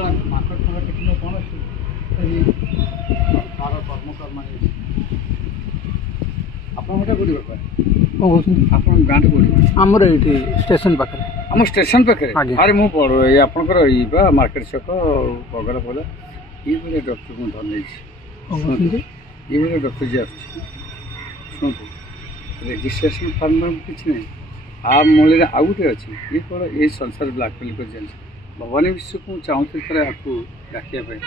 ମାଙ୍କଡ଼ ଫାଙ୍କଡ଼ ଟେକିଲେ କ'ଣ ଅଛି ତାର କର୍ମକର୍ମା ଆପଣଙ୍କ କୋଉଠି ବାପା କ'ଣ କହୁଛନ୍ତି? ଆପଣଙ୍କ ଗାଁଟା କୋଉଠି? ଆମର ଏଇଠି ଷ୍ଟେସନ ପାଖରେ। ଆମ ଷ୍ଟେସନ ପାଖରେ? ଆଜ୍ଞା। ଆରେ ମୁଁ ଆପଣଙ୍କର ଏଇ ବା ମାର୍କେଟ ଛକ ବଗଡ଼ ପୋଲା ଏଇଭଳିଆ ଡକ୍ଟର ମୁଁ ଧରିନେଇଛି। ଏଇଭଳିଆ ଡକ୍ଟର ଯିଏ ଆସୁଛି ଶୁଣନ୍ତୁ ରେଜିଷ୍ଟ୍ରେସନ ଫର୍ମ କିଛି ନାହିଁ ଆ ମୂଳରେ ଆଉ ଗୋଟେ ଅଛି ଇଏ କ'ଣ ଏଇ ସଂସାର ବ୍ଲାକମେଲ କରି ଜାଣିଛି ଭବାନୀ ବିଶ୍ୱକୁ ମୁଁ ଚାହୁଁଥିଲି ଥରେ ଆକୁ ଡାକିବା ପାଇଁ